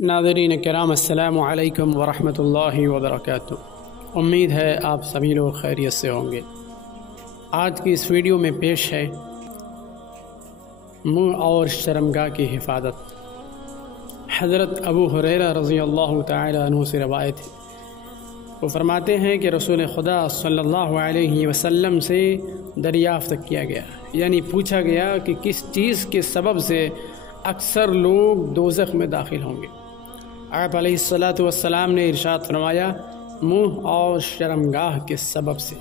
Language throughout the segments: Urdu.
ناظرین کرام السلام علیکم ورحمۃ اللہ وبرکاتہ۔ امید ہے آپ سبھی لوگ خیریت سے ہوں گے۔ آج کی اس ویڈیو میں پیش ہے منہ اور شرمگاہ کی حفاظت۔ حضرت ابو ہریرہ رضی اللہ تعالی عنہ سے روایت ہے، وہ فرماتے ہیں کہ رسول خدا صلی اللہ علیہ وسلم سے دریافت کیا گیا، یعنی پوچھا گیا کہ کس چیز کے سبب سے اکثر لوگ دوزخ میں داخل ہوں گے۔ آپ علیہ السلام نے ارشاد فرمایا، منہ اور شرمگاہ کے سبب سے۔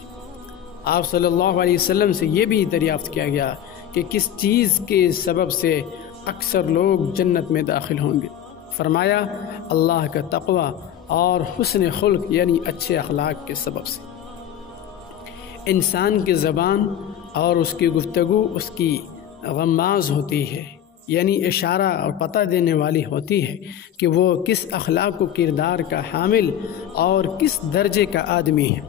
آپ صلی اللہ علیہ وسلم سے یہ بھی دریافت کیا گیا کہ کس چیز کے سبب سے اکثر لوگ جنت میں داخل ہوں گے۔ فرمایا، اللہ کا تقوی اور حسن خلق یعنی اچھے اخلاق کے سبب سے۔ انسان کی زبان اور اس کی گفتگو اس کی غماز ہوتی ہے، یعنی اشارہ اور پتہ دینے والی ہوتی ہے کہ وہ کس اخلاق و کردار کا حامل اور کس درجے کا آدمی ہے۔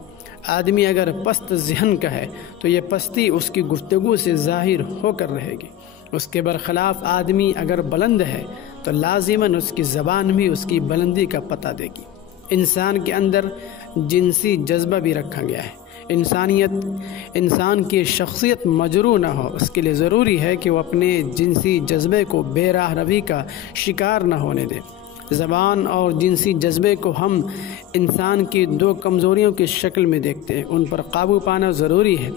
آدمی اگر پست ذہن کا ہے تو یہ پستی اس کی گفتگو سے ظاہر ہو کر رہے گی۔ اس کے برخلاف آدمی اگر بلند ہے تو لازماً اس کی زبان بھی اس کی بلندی کا پتہ دے گی۔ انسان کے اندر جنسی جذبہ بھی رکھا گیا ہے۔ انسان کی شخصیت مجروح نہ ہو، اس کے لیے ضروری ہے کہ وہ اپنے جنسی جذبے کو بے راہ روی کا شکار نہ ہونے دے۔ زبان اور جنسی جذبے کو ہم انسان کی دو کمزوریوں کی شکل میں دیکھتے ہیں۔ ان پر قابو پانا ضروری ہے،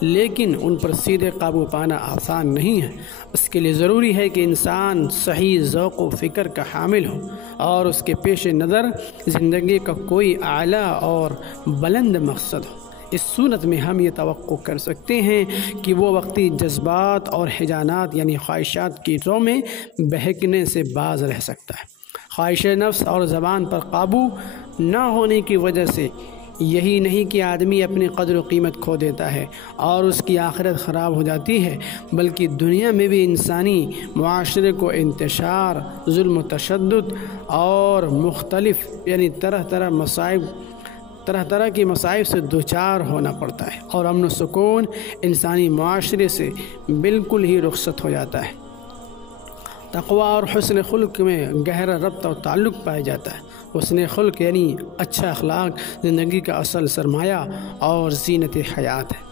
لیکن ان پر سیدھے قابو پانا آسان نہیں ہے۔ اس کے لیے ضروری ہے کہ انسان صحیح ذوق و فکر کا حامل ہو اور اس کے پیش نظر زندگی کا کوئی اعلیٰ اور بلند مقصد ہو۔ اس صورت میں ہم یہ توقع کر سکتے ہیں کہ وہ وقتی جذبات اور ہیجانات یعنی خواہشات کی رو میں بہکنے سے باز رہ سکتا ہے۔ خواہش نفس اور زبان پر قابو نہ ہونے کی وجہ سے یہی نہیں کہ آدمی اپنی قدر و قیمت کھو دیتا ہے اور اس کی آخرت خراب ہو جاتی ہے، بلکہ دنیا میں بھی انسانی معاشرے کو انتشار، ظلم و تشدد اور مختلف یعنی طرح طرح کی مصائب سے دوچار ہونا پڑتا ہے، اور امن و سکون انسانی معاشرے سے بالکل ہی رخصت ہو جاتا ہے۔ تقوی اور حسن خلق میں گہرا ربط اور تعلق پایا جاتا ہے۔ حسن خلق یعنی اچھا اخلاق زندگی کا اصل سرمایہ اور زینت حیات ہے۔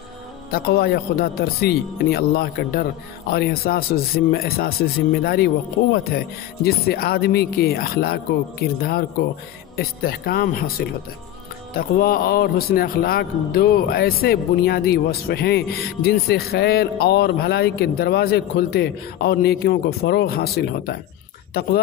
تقوی یا خدا ترسی یعنی اللہ کا ڈر اور احساس ذمہ داری و قوت ہے، جس سے آدمی کے اخلاق و کردار کو استحکام حاصل ہوتا ہے۔ تقوی اور حسن اخلاق دو ایسے بنیادی وصف ہیں جن سے خیر اور بھلائی کے دروازے کھلتے اور نیکیوں کو فروغ حاصل ہوتا ہے۔ تقوی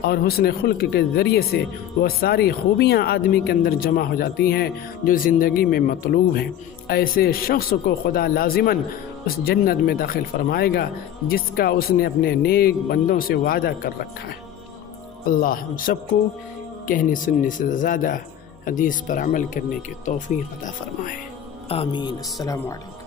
اور حسن خلق کے ذریعے سے وہ ساری خوبیاں آدمی کے اندر جمع ہو جاتی ہیں جو زندگی میں مطلوب ہیں۔ ایسے شخص کو خدا لازماً اس جنت میں داخل فرمائے گا جس کا اس نے اپنے نیک بندوں سے وعدہ کر رکھا ہے۔ اللہ ہم سب کو کہنے سننے سے زیادہ حدیث پر عمل کرنے کی توفیق عطا فرمائے۔ آمین۔ السلام علیکم۔